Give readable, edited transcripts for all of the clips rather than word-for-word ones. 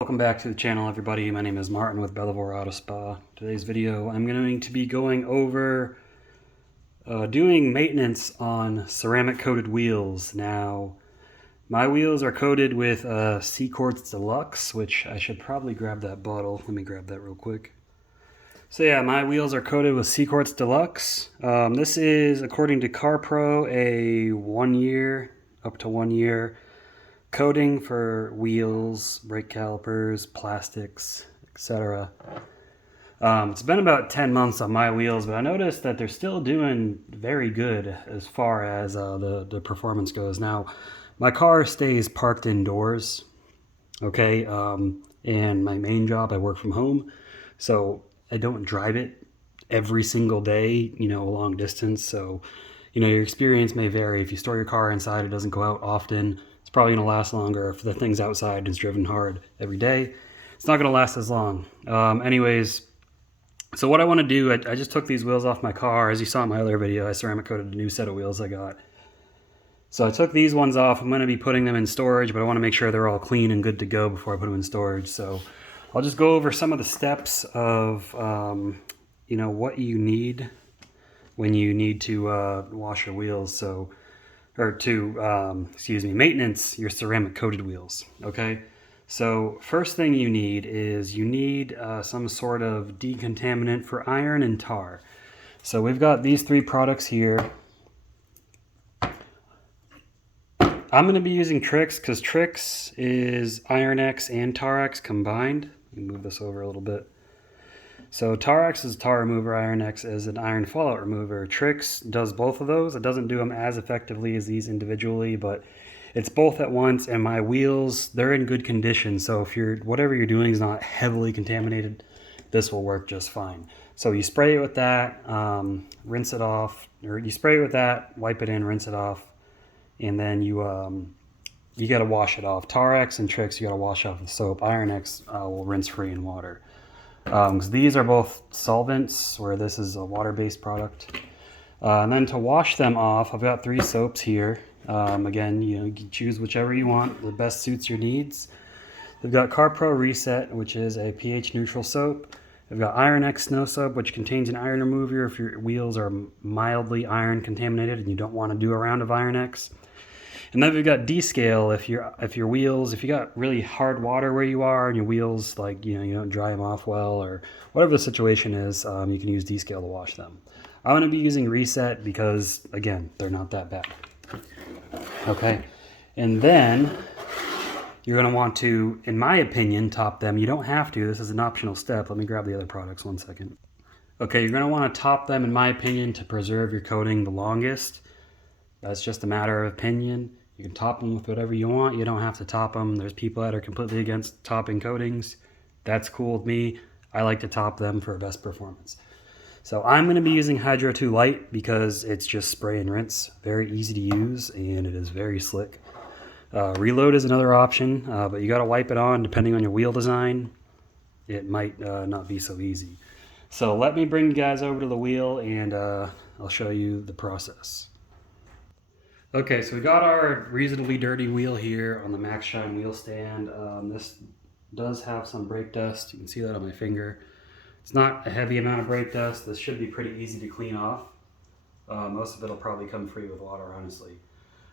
Welcome back to the channel, everybody. My name is Martin with Bellevore Auto Spa. Today's video I'm going to be going over doing maintenance on ceramic coated wheels. Now my wheels are coated with Cquartz Dlux, which I should probably grab that bottle. Let me grab that real quick. So yeah, my wheels are coated with Cquartz Dlux. This is, according to CarPro, a 1 year, up to 1 year coating for wheels, brake calipers, plastics, etc. It's been about 10 months on my wheels, but I noticed that they're still doing very good as far as the performance goes. Now, my car stays parked indoors, okay? And my main job, I work from home, so I don't drive it every single day, a long distance. So, your experience may vary. If you store your car inside, it doesn't go out often. It's probably going to last longer. If the thing's outside and it's driven hard every day, it's not going to last as long. Anyways, so what I want to do, I just took these wheels off my car. As you saw in my other video, I ceramic coated a new set of wheels I got. So I took these ones off. I'm going to be putting them in storage, but I want to make sure they're all clean and good to go before I put them in storage. So I'll just go over some of the steps of, what you need when you need to wash your wheels. Maintenance your ceramic coated wheels, okay? So first thing you need is some sort of decontaminant for iron and tar. So we've got these three products here. I'm going to be using Trix because Trix is Iron X and Tar X combined. Let me move this over a little bit. So Tar X is tar remover, Iron X is an iron fallout remover. Trix does both of those. It doesn't do them as effectively as these individually, but it's both at once, and my wheels, they're in good condition. So if whatever you're doing is not heavily contaminated, this will work just fine. So you spray it with that, rinse it off, or you spray it with that, wipe it in, rinse it off, and then you got to wash it off. Tar X and Trix, you got to wash off with soap. Iron X will rinse free in water. Because these are both solvents, where this is a water-based product. And then to wash them off, I've got 3 soaps here. Again, you can choose whichever you want, the best suits your needs. We've got CarPro Reset, which is a pH neutral soap. We've got Iron X Snow Soap, which contains an iron remover if your wheels are mildly iron contaminated and you don't want to do a round of Iron X. And then we've got descale if you got really hard water where you are and your wheels, you don't dry them off well, or whatever the situation is, you can use descale to wash them. I'm going to be using Reset because, again, they're not that bad. Okay, and then you're going to want to, in my opinion, top them. You don't have to. This is an optional step. Let me grab the other products 1 second. Okay, you're going to want to top them, in my opinion, to preserve your coating the longest. That's just a matter of opinion. You can top them with whatever you want. You don't have to top them. There's people that are completely against topping coatings. That's cool with me. I like to top them for best performance. So I'm going to be using Hydro 2 Light because it's just spray and rinse. Very easy to use, and it is very slick. Reload is another option, but you got to wipe it on. Depending on your wheel design, it might not be so easy. So let me bring you guys over to the wheel, and I'll show you the process. Okay, so we got our reasonably dirty wheel here on the Max Shine wheel stand. This does have some brake dust. You can see that on my finger. It's not a heavy amount of brake dust. This should be pretty easy to clean off. Most of it will probably come free with water, honestly.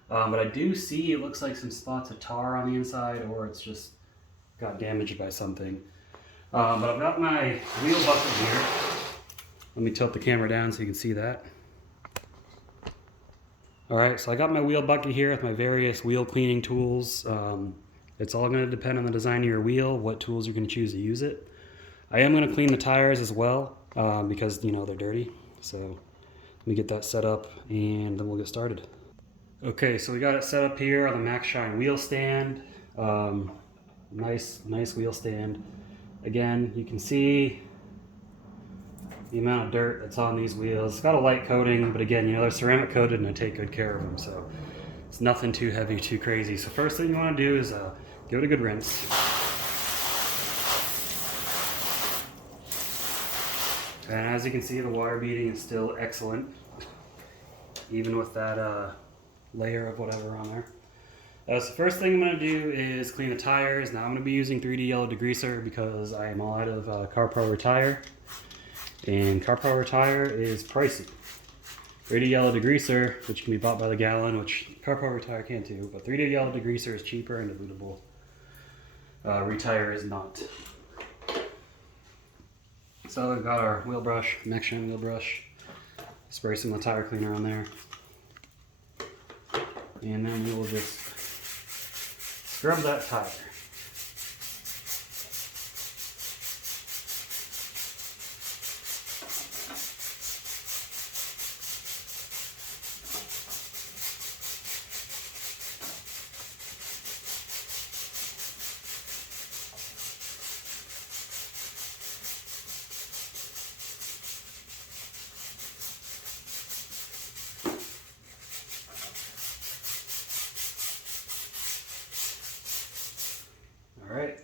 But I do see it looks like some spots of tar on the inside, or it's just got damaged by something. But I've got my wheel bucket here. Let me tilt the camera down so you can see that. Alright, so I got my wheel bucket here with my various wheel cleaning tools. It's all going to depend on the design of your wheel, what tools you're going to choose to use it. I am going to clean the tires as well, because, they're dirty. So let me get that set up, and then we'll get started. Okay, so we got it set up here on the Max Shine wheel stand. Nice wheel stand. Again, you can see the amount of dirt that's on these wheels. It's got a light coating, but again, they're ceramic coated and I take good care of them, so it's nothing too heavy, too crazy. So first thing you want to do is give it a good rinse. And as you can see, the water beading is still excellent, even with that layer of whatever on there. So the first thing I'm going to do is clean the tires. Now I'm going to be using 3D yellow degreaser because I am all out of carpro retire. And carpro retire is pricey. 3D yellow degreaser, which can be bought by the gallon, which carpro retire can't do, but 3D yellow degreaser is cheaper and dilutable. Retire is not. So we've got our wheel brush, Mexican wheel brush. Spray some of the tire cleaner on there. And then we will just scrub that tire. Alright,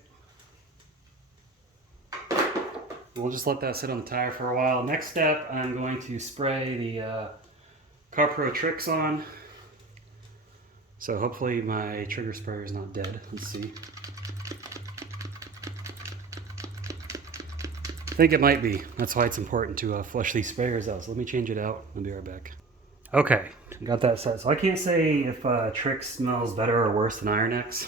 we'll just let that sit on the tire for a while. Next step, I'm going to spray the carpro Trix on. So hopefully my trigger sprayer is not dead. Let's see. I think it might be. That's why it's important to flush these sprayers out. So let me change it out. I'll be right back. Okay, got that set. So I can't say if Trix smells better or worse than Iron X.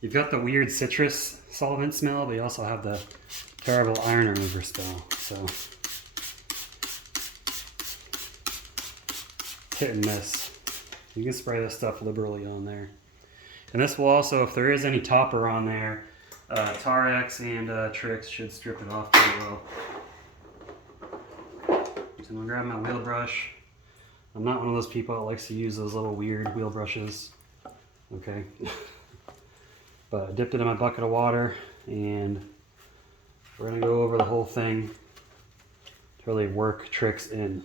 You've got the weird citrus solvent smell, but you also have the terrible iron remover smell. So hit and miss. You can spray this stuff liberally on there. And this will also, if there is any topper on there, Tarex and Trix should strip it off pretty well. So I'm gonna grab my wheel brush. I'm not one of those people that likes to use those little weird wheel brushes. Okay. But I dipped it in my bucket of water, and we're gonna go over the whole thing to really work Trix in.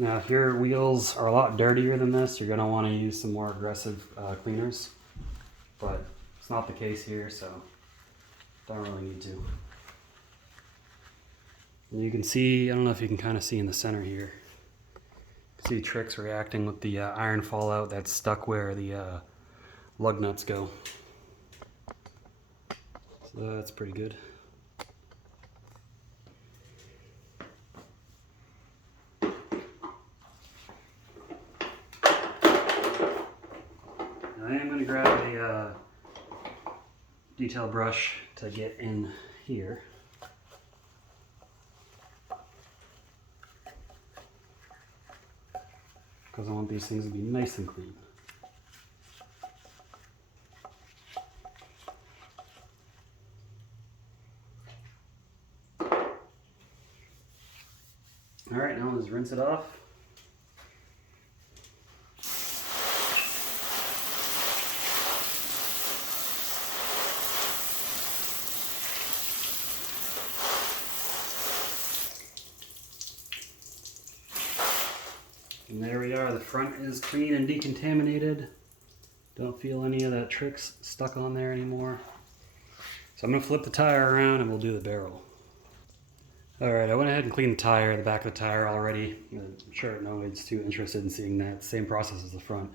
Now, if your wheels are a lot dirtier than this, you're going to want to use some more aggressive cleaners. But it's not the case here, so don't really need to. And you can see, I don't know if you can kind of see in the center here, see Trix reacting with the iron fallout that's stuck where the lug nuts go. So that's pretty good. I am going to grab a detail brush to get in here. Because I want these things to be nice and clean. Alright, now let's rinse it off. And there we are, the front is clean and decontaminated. Don't feel any of that Trix stuck on there anymore. So I'm going to flip the tire around and we'll do the barrel. Alright, I went ahead and cleaned the tire, the back of the tire already. I'm sure nobody's too interested in seeing that. Same process as the front.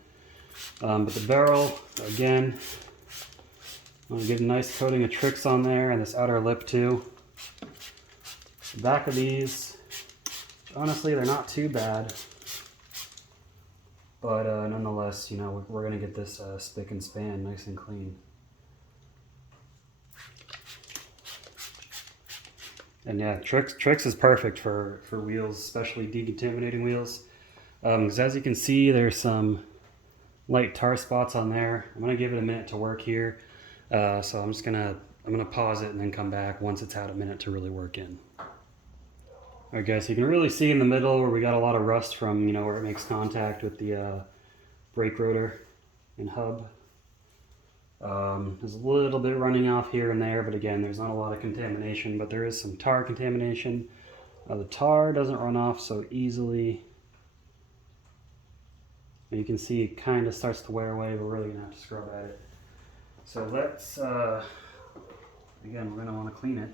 But the barrel, again, I'm going to get a nice coating of Trix on there and this outer lip too. The back of these, honestly, they're not too bad. But nonetheless, you know, we're going to get this spick and span nice and clean. And yeah, Trix is perfect for wheels, especially decontaminating wheels. Because as you can see, there's some light tar spots on there. I'm going to give it a minute to work here. So I'm gonna pause it and then come back once it's had a minute to really work in. Alright guys, so you can really see in the middle where we got a lot of rust from, you know, where it makes contact with the brake rotor and hub. There's a little bit running off here and there, but again, there's not a lot of contamination, but there is some tar contamination. The tar doesn't run off so easily. And you can see it kind of starts to wear away, but we're really gonna have to scrub at it. So let's, again, we're gonna wanna clean it.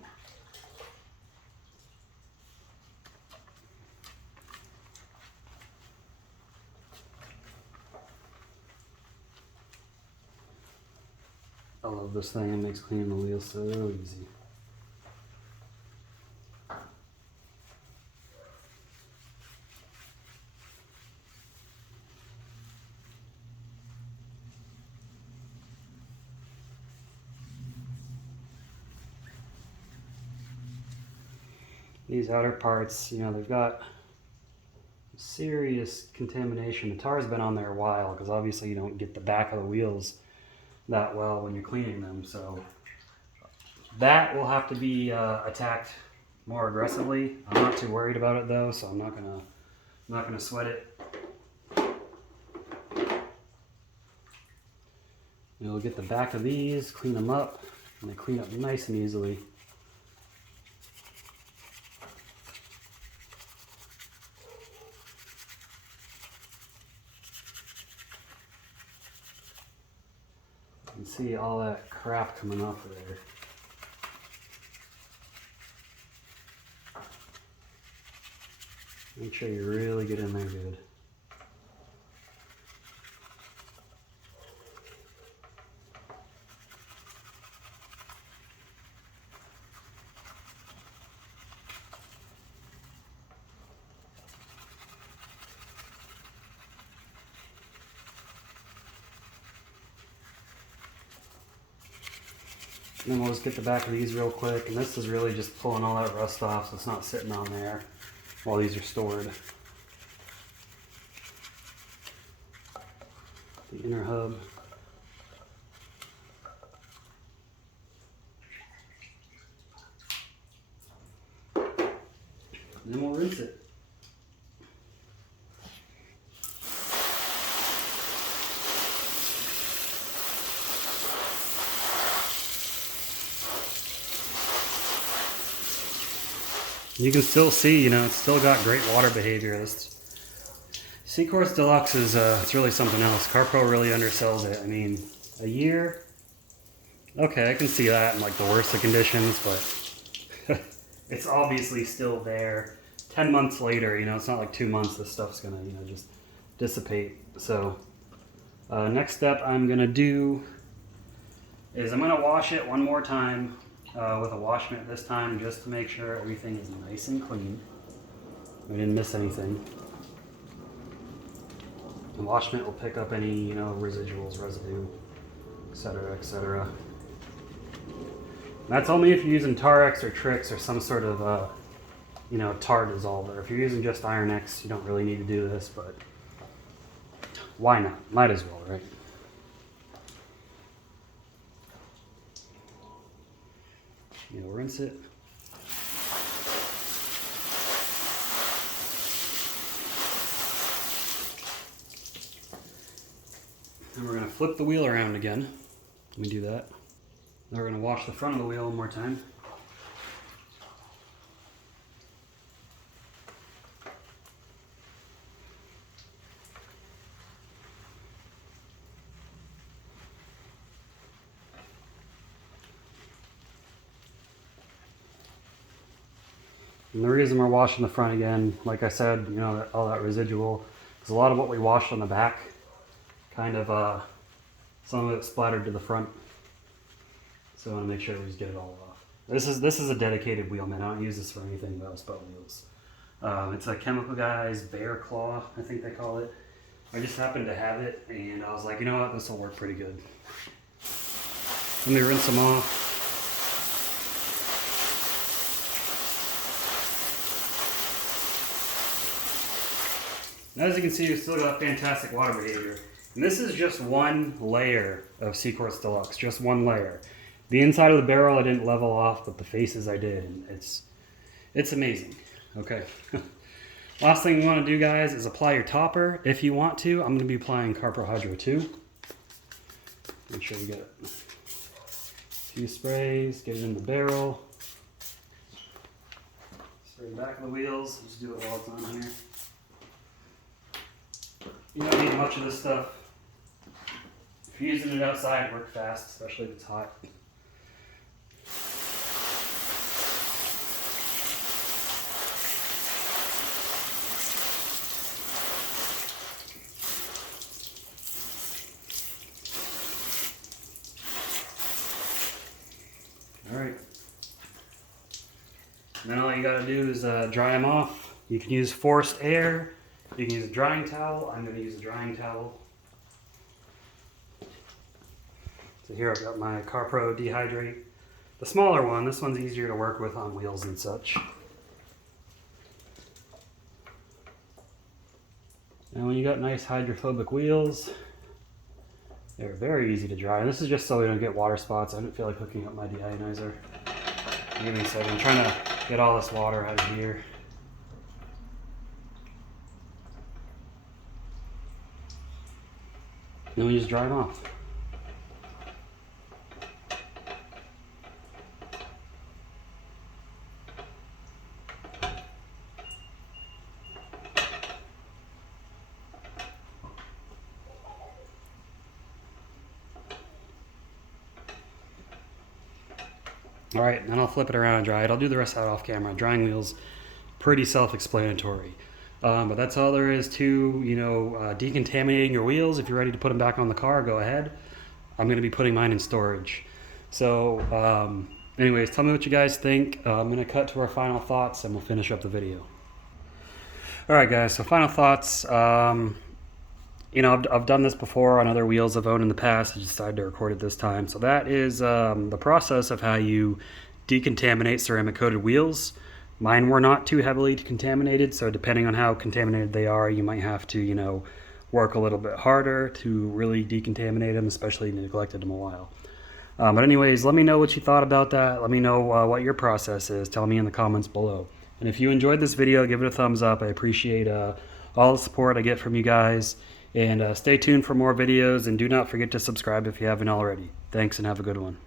I love this thing, it makes cleaning the wheels so easy. These outer parts, you know, they've got serious contamination. The tar's been on there a while because obviously you don't get the back of the wheels that well when you're cleaning them. So that will have to be attacked more aggressively. I'm not too worried about it though, so I'm not gonna sweat it. You'll get the back of these, clean them up, and they clean up nice and easily. You can see all that crap coming off of there. Make sure you really get in there good. And then we'll just get the back of these real quick, and this is really just pulling all that rust off so it's not sitting on there while these are stored. The inner hub. And then we'll rinse it. You can still see, you know, it's still got great water behavior. This Cquartz Dlux is it's really something else. Carpro really undersells it. I mean, a year, okay, I can see that in like the worst of conditions, but it's obviously still there. 10 months later, you know, it's not like 2 months. This stuff's gonna, you know, just dissipate. So next step I'm gonna do is I'm gonna wash it one more time. With a wash mitt this time, just to make sure everything is nice and clean. We didn't miss anything. The wash mitt will pick up any, you know, residuals, residue, etc., etc. That's only if you're using Tarex or Trix or some sort of, you know, tar dissolver. If you're using just Iron X, you don't really need to do this, but why not? Might as well, right? You know, rinse it. And we're going to flip the wheel around again. Let me do that. Then we're going to wash the front of the wheel one more time. And the reason we're washing the front again, like I said, you know, all that residual, because a lot of what we washed on the back, kind of, some of it splattered to the front. So I want to make sure we just get it all off. This is a dedicated wheel, man. I don't use this for anything else but wheels. It's a Chemical Guys Bear Claw, I think they call it. I just happened to have it, and I was like, you know what, this will work pretty good. Let me rinse them off. As you can see, we've still got fantastic water behavior. And this is just one layer of Cquartz Dlux, just one layer. The inside of the barrel I didn't level off, but the faces I did, and it's amazing. Okay. Last thing you want to do, guys, is apply your topper. If you want to, I'm going to be applying Carpro Hydro 2. Make sure you get 2 sprays, get it in the barrel. Spray the back of the wheels, just do it while it's on here. You don't need much of this stuff. If you're using it outside, work fast, especially if it's hot. Alright. Now all you gotta do is dry them off. You can use forced air. You can use a drying towel. I'm going to use a drying towel. So here I've got my Carpro Dehydrate. The smaller one, this one's easier to work with on wheels and such. And when you got nice hydrophobic wheels, they're very easy to dry. And this is just so we don't get water spots. I didn't feel like hooking up my deionizer. Give me a second. I'm trying to get all this water out of here. Then we just dry them off. All right, then I'll flip it around and dry it. I'll do the rest of that off camera. Drying wheels, pretty self-explanatory. But that's all there is to, decontaminating your wheels. If you're ready to put them back on the car, go ahead. I'm going to be putting mine in storage. So, anyways, tell me what you guys think. I'm going to cut to our final thoughts and we'll finish up the video. All right, guys, so final thoughts. I've done this before on other wheels I've owned in the past. I decided to record it this time. So that is the process of how you decontaminate ceramic coated wheels. Mine were not too heavily contaminated, so depending on how contaminated they are, you might have to, work a little bit harder to really decontaminate them, especially if you neglected them a while. But anyways, let me know what you thought about that. Let me know what your process is. Tell me in the comments below. And if you enjoyed this video, give it a thumbs up. I appreciate all the support I get from you guys. And stay tuned for more videos, and do not forget to subscribe if you haven't already. Thanks, and have a good one.